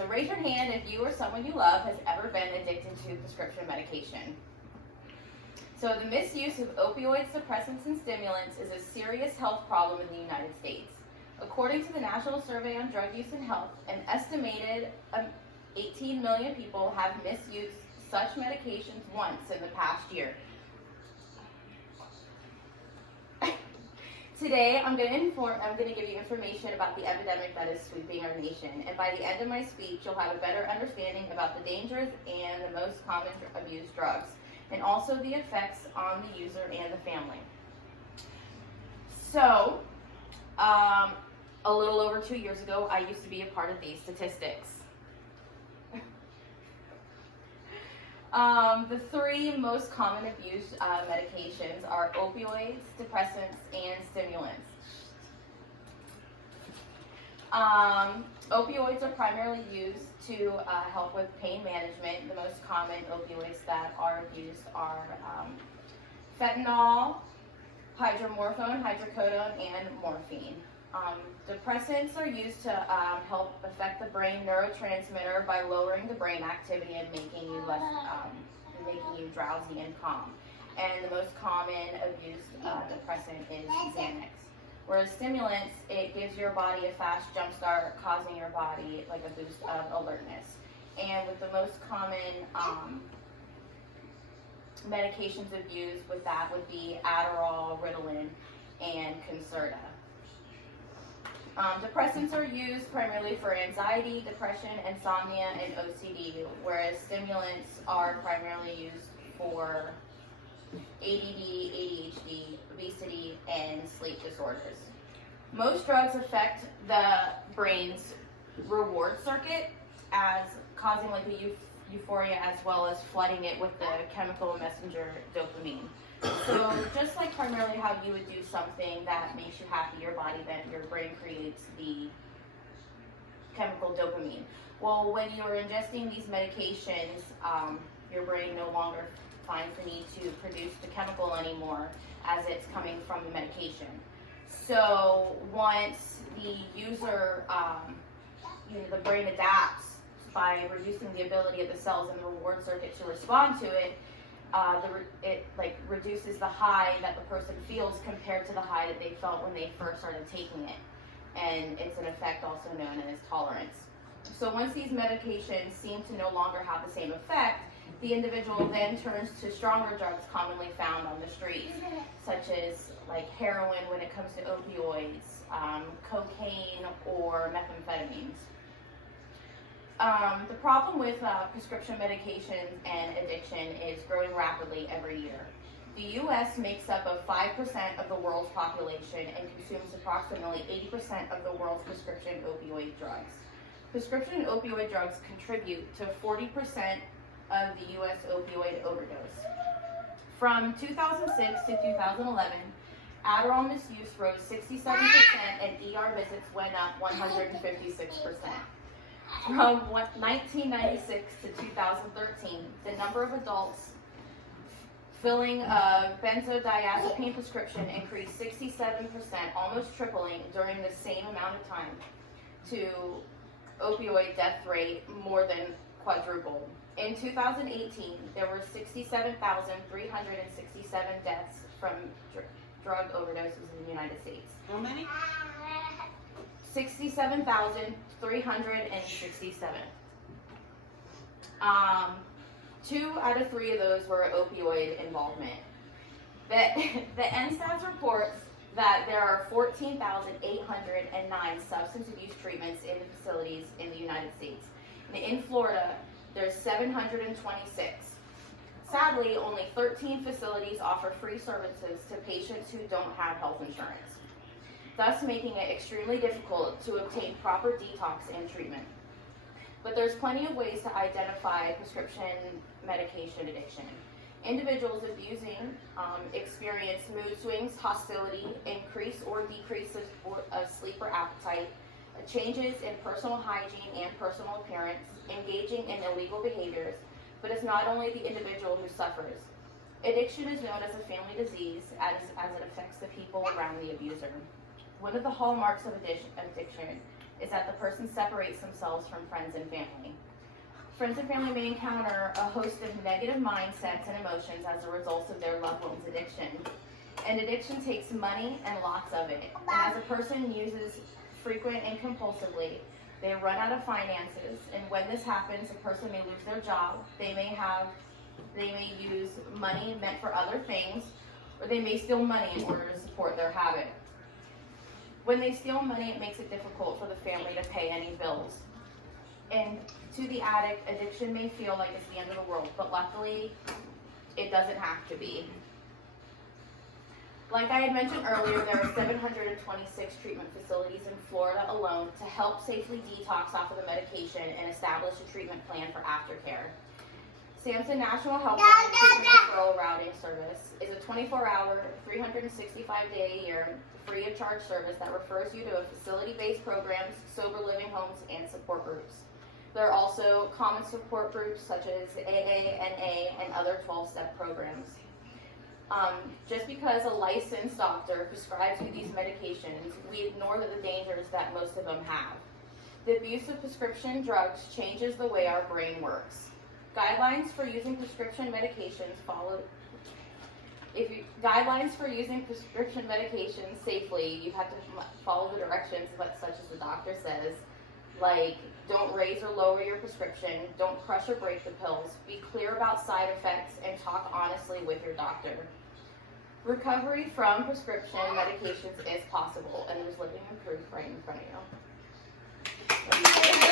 so raise your hand if you or someone you love has ever been addicted to prescription medication. So the misuse of opioids, suppressants, and stimulants is a serious health problem in the United States. According to the National Survey on Drug Use and Health, an estimated 18 million people have misused such medications once in the past year. Today, I'm going to give you information about the epidemic that is sweeping our nation, and by the end of my speech, you'll have a better understanding about the dangers and the most common abused drugs, and also the effects on the user and the family. So, a little over 2 years ago, I used to be a part of these statistics. The three most common abused medications are opioids, depressants, and stimulants. Opioids are primarily used to help with pain management. The most common opioids that are abused are fentanyl, hydromorphone, hydrocodone, and morphine. Depressants are used to help affect the brain neurotransmitter by lowering the brain activity and making you drowsy and calm. And the most common abused depressant is Xanax. Whereas stimulants, it gives your body a fast jump start, causing your body like a boost of alertness. And with the most common medications abused with that would be Adderall, Ritalin, and Concerta. Depressants are used primarily for anxiety, depression, insomnia, and OCD, whereas stimulants are primarily used for ADD, ADHD, obesity, and sleep disorders. Most drugs affect the brain's reward circuit, as causing like a euphoria, as well as flooding it with the chemical messenger dopamine. So just like primarily how you would do something that makes you happy, your body, then your brain creates the chemical dopamine. Well, when you're ingesting these medications, your brain no longer finds the need to produce the chemical anymore, as it's coming from the medication. So once the user, the brain adapts by reducing the ability of the cells in the reward circuit to respond to it, it reduces the high that the person feels compared to the high that they felt when they first started taking it. And it's an effect also known as tolerance. So once these medications seem to no longer have the same effect, the individual then turns to stronger drugs commonly found on the street, such as like heroin when it comes to opioids, cocaine, or methamphetamines. The problem with prescription medications and addiction is growing rapidly every year. The U.S. makes up of 5% of the world's population and consumes approximately 80% of the world's prescription opioid drugs. Prescription opioid drugs contribute to 40% of the U.S. opioid overdose. From 2006 to 2011, Adderall misuse rose 67% and ER visits went up 156%. From 1996 to 2013, the number of adults filling a benzodiazepine prescription increased 67%, almost tripling during the same amount of time, to opioid death rate more than quadrupled. In 2018, there were 67,367 deaths from drug overdoses in the United States. How many? 67,367. 2 out of 3 of those were opioid involvement. The NSTAS reports that there are 14,809 substance abuse treatments in the facilities in the United States. And in Florida, there's 726. Sadly, only 13 facilities offer free services to patients who don't have health insurance, thus making it extremely difficult to obtain proper detox and treatment. But there's plenty of ways to identify prescription medication addiction. Individuals abusing experience mood swings, hostility, increase or decrease of sleep or appetite, changes in personal hygiene and personal appearance, engaging in illegal behaviors. But it's not only the individual who suffers. Addiction is known as a family disease as it affects the people around the abuser. One of the hallmarks of addiction is that the person separates themselves from friends and family. Friends and family may encounter a host of negative mindsets and emotions as a result of their loved one's addiction. And addiction takes money and lots of it. And as a person uses frequent and compulsively, they run out of finances. And when this happens, a person may lose their job. They may use money meant for other things, or they may steal money in order to support their habit. When they steal money, it makes it difficult for the family to pay any bills. And to the addict, addiction may feel like it's the end of the world, but luckily, it doesn't have to be. Like I had mentioned earlier, there are 726 treatment facilities in Florida alone to help safely detox off of the medication and establish a treatment plan for aftercare. Samson National Helpline Treatment Referral Routing Service is a 24-hour, 365-day-a-year, free-of-charge service that refers you to facility-based programs, sober living homes, and support groups. There are also common support groups such as AA, NA, and other 12-step programs. Just because a licensed doctor prescribes you these medications, we ignore the dangers that most of them have. The abuse of prescription drugs changes the way our brain works. Guidelines for using prescription medications safely, you have to follow the directions such as the doctor says, like don't raise or lower your prescription, don't crush or break the pills, be clear about side effects, and talk honestly with your doctor. Recovery from prescription medications is possible, and there's living proof right in front of you.